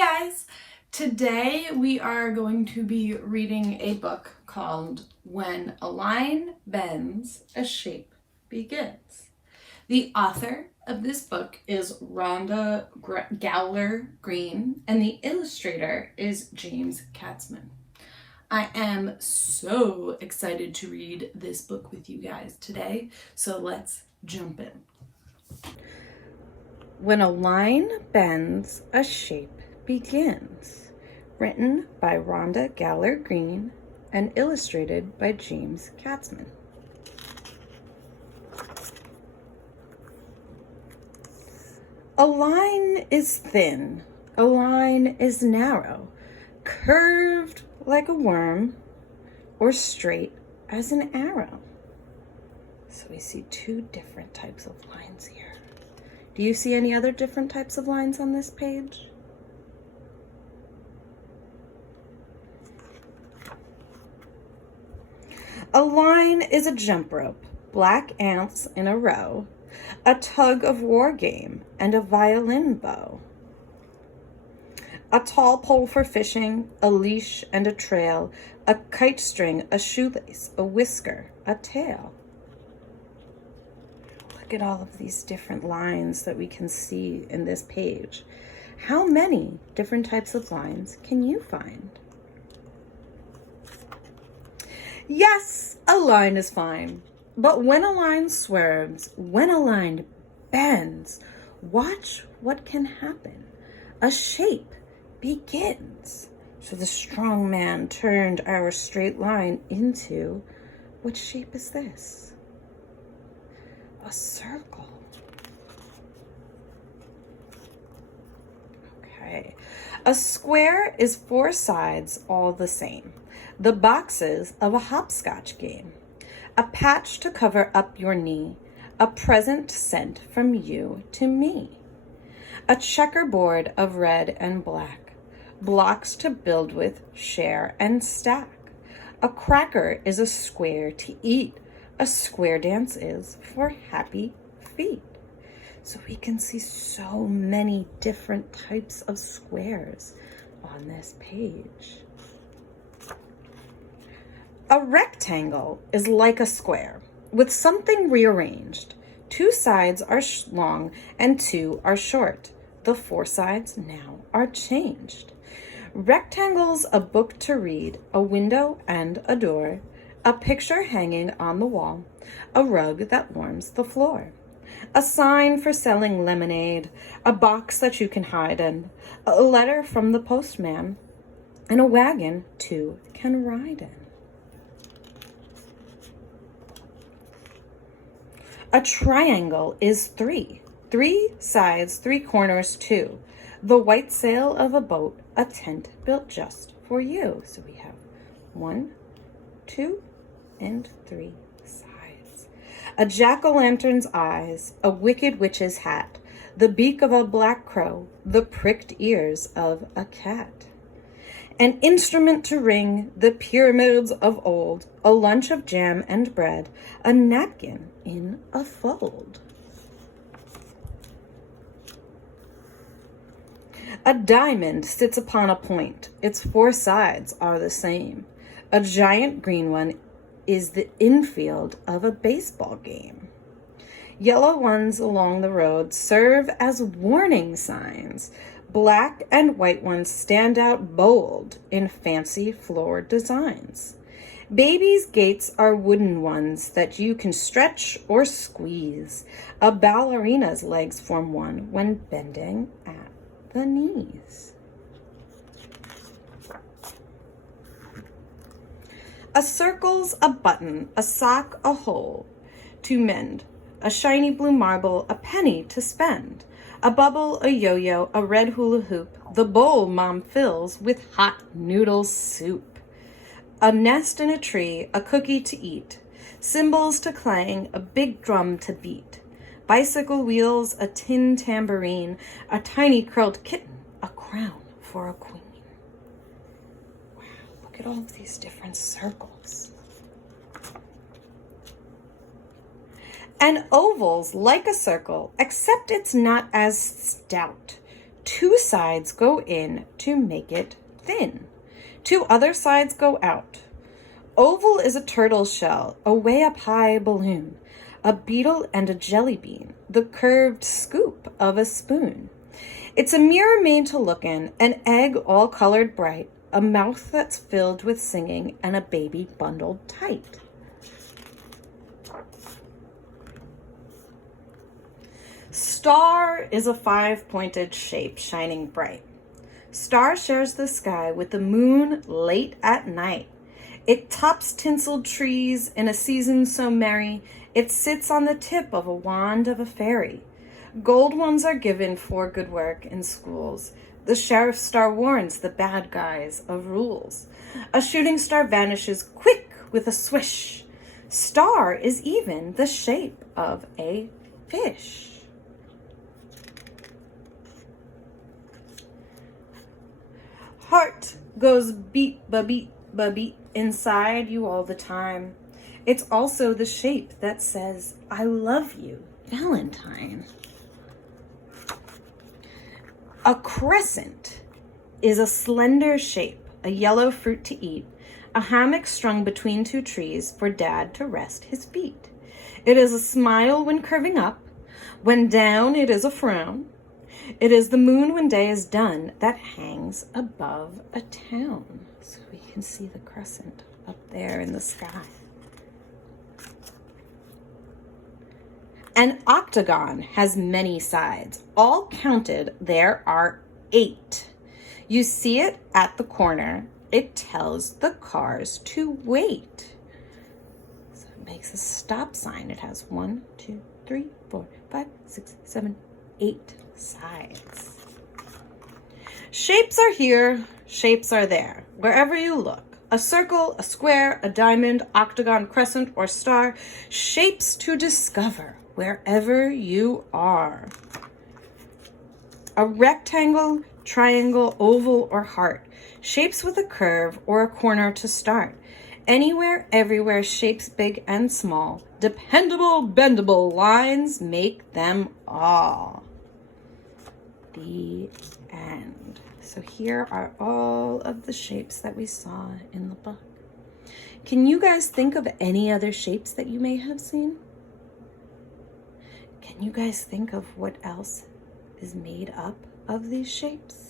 guys! Today we are going to be reading a book called When a Line Bends, a Shape Begins. The author of this book is Rhonda Gowler Greene, and the illustrator is James Katzman. I am so excited to read this book with you guys today, so let's jump in. When a Line Bends, a Shape Begins, written by Rhonda Gowler Greene and illustrated by James Katzman. A line is thin, a line is narrow, curved like a worm, or straight as an arrow. So we see two different types of lines here. Do you see any other different types of lines on this page? A line is a jump rope, black ants in a row, a tug of war game, and a violin bow. A tall pole for fishing, a leash and a trail, a kite string, a shoelace, a whisker, a tail. Look at all of these different lines that we can see in this page. How many different types of lines can you find? Yes, a line is fine, but when a line swerves, when a line bends, watch what can happen. A shape begins. So the strong man turned our straight line into, what shape is this? A circle. Okay. A square is four sides all the same. The boxes of a hopscotch game. A patch to cover up your knee. A present sent from you to me. A checkerboard of red and black. Blocks to build with, share, and stack. A cracker is a square to eat. A square dance is for happy feet. So we can see so many different types of squares on this page. A rectangle is like a square with something rearranged. Two sides are long and two are short. The four sides now are changed. Rectangles, a book to read, a window and a door, a picture hanging on the wall, a rug that warms the floor, a sign for selling lemonade, a box that you can hide in, a letter from the postman, and a wagon two can ride in. A triangle is three sides, three corners, two. The white sail of a boat, a tent built just for you. So we have 1, 2, and 3 sides. A jack-o'-lantern's eyes, a wicked witch's hat, the beak of a black crow, the pricked ears of a cat. An instrument to ring, the pyramids of old, a lunch of jam and bread, a napkin in a fold. A diamond sits upon a point, its four sides are the same. A giant green one is the infield of a baseball game. Yellow ones along the road serve as warning signs. Black and white ones stand out bold in fancy floor designs. Babies' gates are wooden ones that you can stretch or squeeze. A ballerina's legs form one when bending at the knees. A circle's a button, a sock a hole to mend, a shiny blue marble, a penny to spend, a bubble, a yo-yo, a red hula hoop, the bowl mom fills with hot noodle soup, a nest in a tree, a cookie to eat, cymbals to clang, a big drum to beat, bicycle wheels, a tin tambourine, a tiny curled kitten, a crown for a queen. Wow, look at all of these different circles. An oval's like a circle, except it's not as stout. 2 sides go in to make it thin. 2 other sides go out. Oval is a turtle shell, a way up high balloon, a beetle and a jelly bean, the curved scoop of a spoon. It's a mirror made to look in, an egg all colored bright, a mouth that's filled with singing, and a baby bundled tight. Star is a 5-pointed shape shining bright. Star shares the sky with the moon late at night. It tops tinseled trees in a season so merry, it sits on the tip of a wand of a fairy. Gold ones are given for good work in schools. The sheriff's star warns the bad guys of rules. A shooting star vanishes quick with a swish. Star is even the shape of a fish. Heart goes beat ba beat ba beat inside you all the time. It's also the shape that says, I love you, Valentine. A crescent is a slender shape, a yellow fruit to eat, a hammock strung between 2 trees for Dad to rest his feet. It is a smile when curving up, when down it is a frown. It is the moon when day is done that hangs above a town. So we can see the crescent up there in the sky. An octagon has many sides. All counted, there are 8. You see it at the corner. It tells the cars to wait. So it makes a stop sign. It has 1, 2, 3, 4, 5, 6, 7, 8 sides. Shapes are here, shapes are there, wherever you look. A circle, a square, a diamond, octagon, crescent, or star. Shapes to discover wherever you are. A rectangle, triangle, oval, or heart. Shapes with a curve or a corner to start. Anywhere, everywhere, shapes big and small. Dependable, bendable lines make them all. The end. So here are all of the shapes that we saw in the book. Can you guys think of any other shapes that you may have seen? Can you guys think of what else is made up of these shapes?